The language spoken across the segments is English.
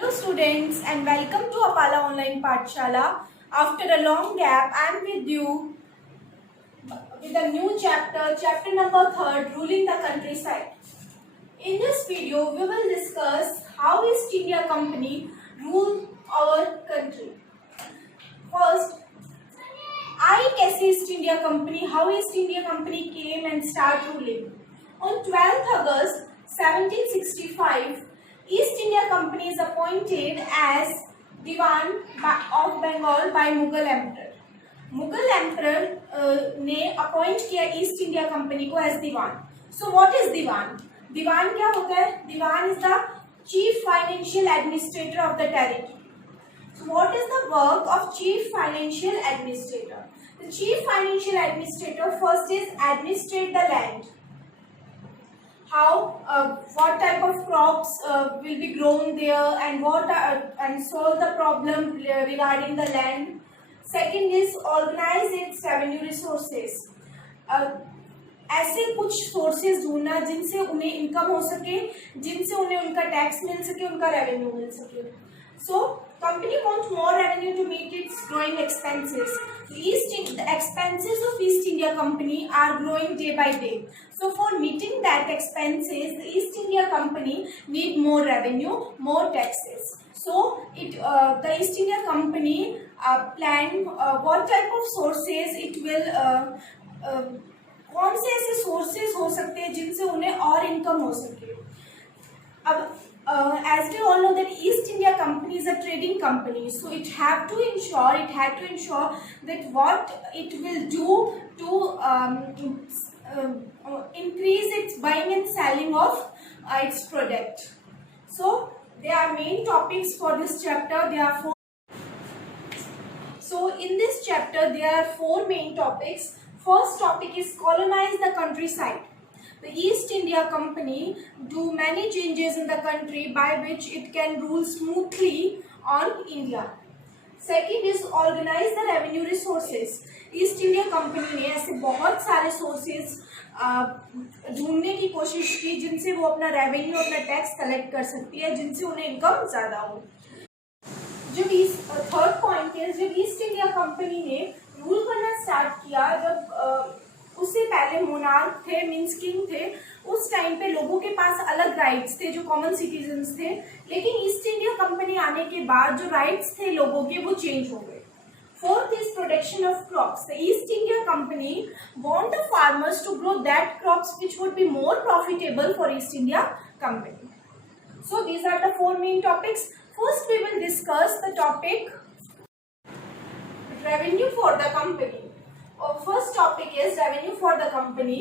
Hello students and welcome to Apala Online Pathshala. After a long gap, I am with you with a new chapter, chapter number 3, Ruling the Countryside. In this video, we will discuss how East India Company ruled our country. First, कैसे East India Company, how East India Company came and started ruling. On 12th August 1765, East India Company is appointed as Diwan of Bengal by Mughal Emperor. Mughal emperor ने appoint किया East India Company को as diwan. So what is diwan? Diwan क्या होता है? Diwan is the chief financial administrator of the territory. So what is the work of chief financial administrator? The chief financial administrator first is administrate the land. How, what type of crops will be grown there, and and solve the problem regarding the land. Second is organize its revenue resources. ऐसे कुछ sources ढूंढना जिनसे उन्हें income हो सके, जिनसे उन्हें उनका टैक्स मिल सके, उनका रेवेन्यू मिल सके. So company wants more revenue to meet its growing expenses. The expenses of East India Company are growing day by day. So for meeting that expenses, the East India Company need more revenue, more taxes. So the East India Company plan what type of sources it will कौन से ऐसे sources हो सकते हैं जिनसे उन्हें और income हो सके. अब as we all know that East India Company is a trading company, so it had to ensure that what it will do to increase its buying and selling of its product. So there are main topics for this chapter. There are four. So in this chapter there are four main topics. First topic is colonize the countryside. The East India Company do many changes in the country by which it can rule smoothly on India. Second is organize the revenue resources. East India Company ने ऐसे बहुत सारे sources ढूंढने की कोशिश की जिनसे वो अपना रेवेन्यू, अपना टैक्स कलेक्ट कर सकती है, जिनसे उन्हें इनकम ज़्यादा हो. जब थर्ड पॉइंट है, जब ईस्ट इंडिया कंपनी ने रूल करना स्टार्ट किया, जब उससे पहले मोनार्क थे, मीन्स किंग थे, उस टाइम पे लोगों के पास अलग राइट्स थे जो कॉमन सिटीजन्स थे. लेकिन ईस्ट इंडिया कंपनी आने के बाद जो राइट्स थे लोगों के वो चेंज हो गए. Fourth is protection of crops. The East India Company want the farmers to grow that crops which would be more profitable for East India Company. So these are the four main topics. First we will discuss the topic revenue for the company. First topic is revenue for the company.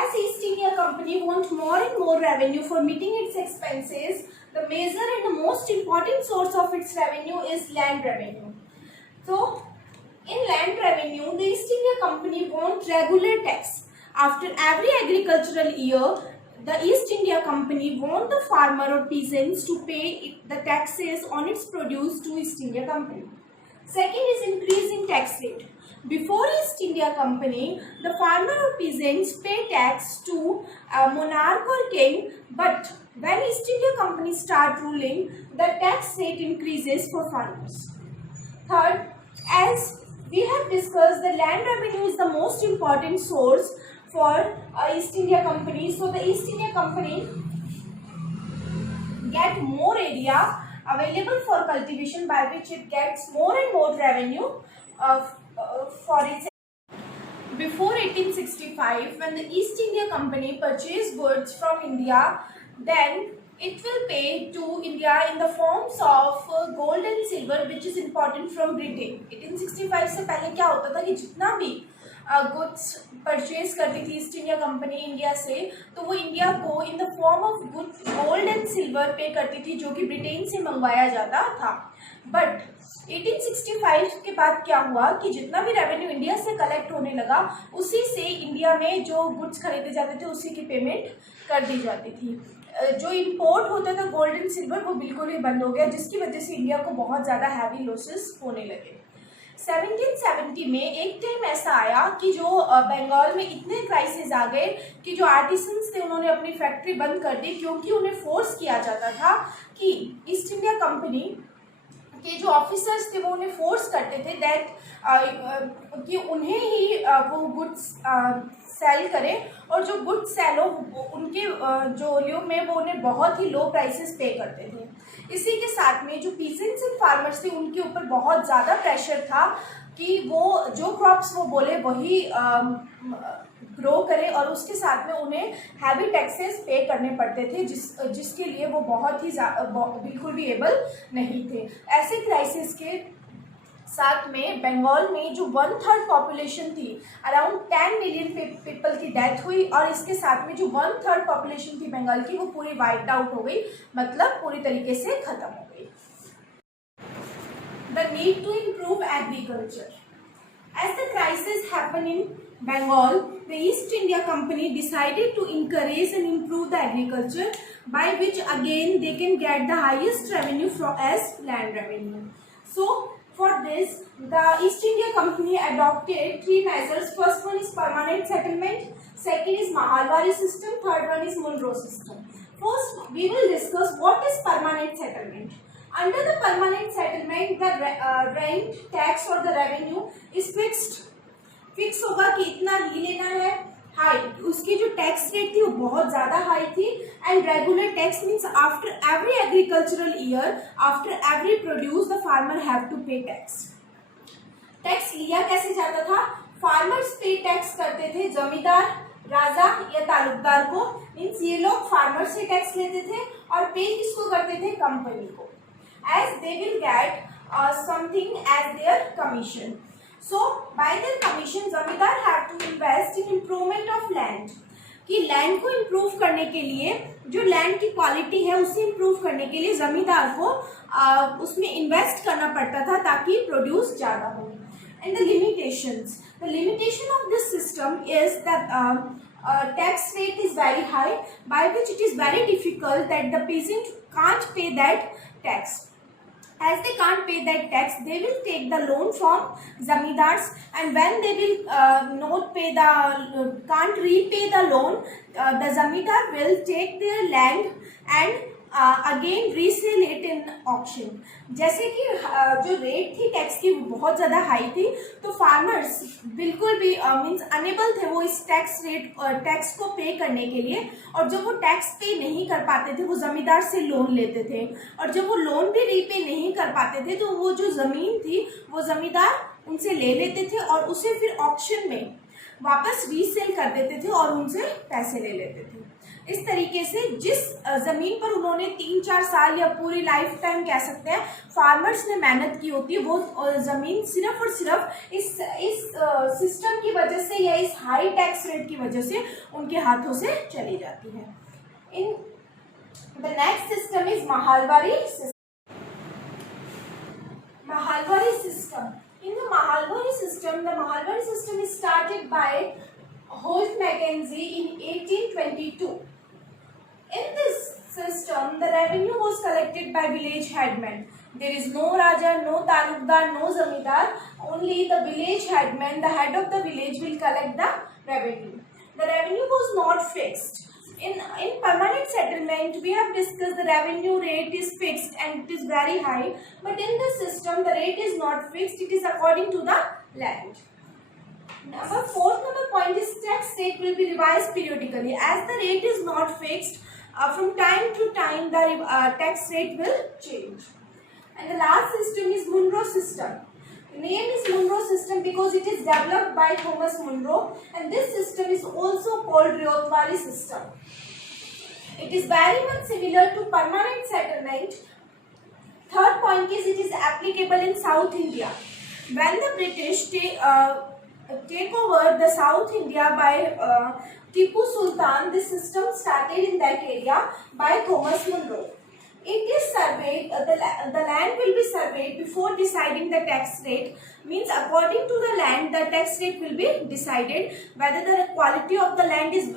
As East India Company want more and more revenue for meeting its expenses, the major and the most important source of its revenue is land revenue. So in land revenue, the East India Company want regular tax. After every agricultural year, the East India Company want the farmer or peasants to pay the taxes on its produce to East India Company. Second is increase in tax rate. Before East India Company, the farmer or peasants pay tax to monarch or king, but when East India Company start ruling, the tax rate increases for farmers. Third, as we have discussed, the land revenue is the most important source for East India Company. So the East India Company get more area available for cultivation by which it gets more and more revenue for its. Before 1865, when the East India Company purchased goods from India, then it will pay to India in the forms of gold and silver, which is important from Britain. 1865 से पहले क्या होता था कि जितना भी goods purchase करती थी ईस्ट इंडिया कंपनी इंडिया से, तो वो इंडिया को in the form of gold and silver पे करती थी, जो कि ब्रिटेन से मंगवाया जाता था. बट 1865 के बाद क्या हुआ कि जितना भी रेवेन्यू इंडिया से कलेक्ट होने लगा, उसी से इंडिया में जो गुड्स खरीदे जाते थे उसी की पेमेंट कर दी जाती थी. जो इंपोर्ट होता था गोल्ड एंड सिल्वर वो बिल्कुल ही बंद हो गया, जिसकी वजह से इंडिया को बहुत ज़्यादा हैवी लॉसेस होने लगे. 1770 में एक टाइम ऐसा आया कि जो बंगाल में इतने क्राइसिस आ गए कि जो आर्टिसंस थे उन्होंने अपनी फैक्ट्री बंद कर दी, क्योंकि उन्हें फोर्स किया जाता था कि ईस्ट इंडिया कंपनी के जो ऑफिसर्स थे वो उन्हें फोर्स करते थे दैट कि उन्हें ही वो गुड्स सेल करें, और जो गुड्स सेल हो उनके जो वॉल्यूम में वो उन्हें बहुत ही लो प्राइसेस पे करते थे। इसी के साथ में जो पीसेंट्स एंड फार्मर्स थे उनके ऊपर बहुत ज़्यादा प्रेशर था कि वो जो क्रॉप्स वो बोले वही ग्रो करें, और उसके साथ में उन्हें हैवी टैक्सेस पे करने पड़ते थे जिसके लिए वो बहुत ही बिल्कुल भी एबल नहीं थे। ऐसे क्राइसिस के साथ में बंगाल में जो 1/3 पॉपुलेशन थी, अराउंड 10 मिलियन पीपल की डेथ हुई, और इसके साथ में जो 1/3 पॉपुलेशन थी बंगाल की वो पूरी वाइप्ड आउट हो गई, मतलब पूरी तरीके से खत्म हो गई। The need to improve agriculture. As the crisis happened in Bengal, the East India Company decided to encourage and improve the agriculture, by which again they can get the highest revenue as land revenue. So for this, the East India Company adopted 3 measures. First one is permanent settlement, second is Mahalwari system, third one is Monroe system. First, we will discuss what is permanent settlement. Under the permanent settlement, the rent, tax or the revenue is fixed. Fix होगा कि इतना ही लेना है। High, उसकी जो tax rate थी वो बहुत ज़्यादा हाई थी। And regular tax means after every agricultural year, after every produce the farmer have to pay tax. Tax लिया कैसे जाता था? फार्मर्स पे टैक्स करते थे जमींदार, राजा या तालुकदार को। मीन्स ये लोग फार्मर से टैक्स लेते थे और पे किसको करते थे? कंपनी को, as they will get something as their commission. So by their commission, जमींदार have to invest in improvement of land. कि लैंड को इम्प्रूव करने के लिए, जो लैंड की क्वालिटी है उसे इम्प्रूव करने के लिए जमींदार को उसमें इन्वेस्ट करना पड़ता था ताकि प्रोड्यूस ज़्यादा हो। And the limitations, the limitation of this system is that tax rate is very high, by which it is very difficult that the peasant can't pay that tax. As they can't pay that tax, they will take the loan from zamindars, and when they will can't repay the loan, the zamindar will take their land and again resale it in auction. जैसे कि जो rate थी tax की वो बहुत ज़्यादा high थी, तो फार्मर्स बिल्कुल भी मीन्स अनेबल थे वो इस टैक्स को पे करने के लिए, और जब वो टैक्स पे नहीं कर पाते थे वो ज़मींदार से लोन लेते थे, और जब वो लोन भी रीपे नहीं कर पाते थे तो वो जो ज़मीन थी वो ज़मींदार उनसे ले लेते थे और उसे फिर ऑक्शन में वापस रीसेल कर देते थे और उनसे पैसे ले लेते थे। इस तरीके से जिस ज़मीन पर उन्होंने 3-4 साल या पूरी लाइफ टाइम कह सकते हैं फार्मर्स ने मेहनत की होती है, वो ज़मीन सिर्फ और सिर्फ इस सिस्टम की वजह से या इस हाई टैक्स रेट की वजह से उनके हाथों से चली जाती है। In the next system is mahalwari system. Mahalwari system, in the Mahalwari system is started by Holt Mackenzie in 1822. In this system, the revenue was collected by village headmen. There is no Raja, no Talukdar, no Zamindar. Only the village headman, the head of the village, will collect the revenue. The revenue was not fixed. In permanent settlement, we have discussed the revenue rate is fixed and it is very high. But in this system, the rate is not fixed. It is according to the land. Fourth point is tax rate will be revised periodically. As the rate is not fixed, from time to time the tax rate will change. And the last system is Monroe system. The name is Monroe system because it is developed by Thomas Monroe, and this system is also called Ryotwari system. It is very much similar to permanent settlement. Third point is it is applicable in South India. When the British take over the South India by Tipu Sultan, this system started in that area by Thomas Monroe. It is surveyed, the land will be surveyed before deciding the tax rate. Means according to the land, the tax rate will be decided. Whether the quality of the land is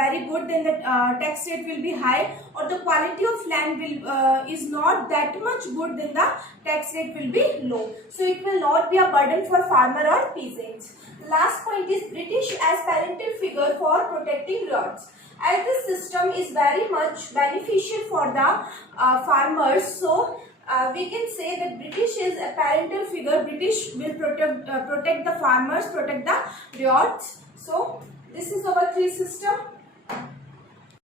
very good, then the tax rate will be high, or the quality of land will is not that much good, then the tax rate will be low. So it will not be a burden for farmer or peasants. Last point is British as parental figure for protecting riots. As this system is very much beneficial for the farmers, so we can say that British is a parental figure. British will protect the farmers, protect the riots. So this is our three system.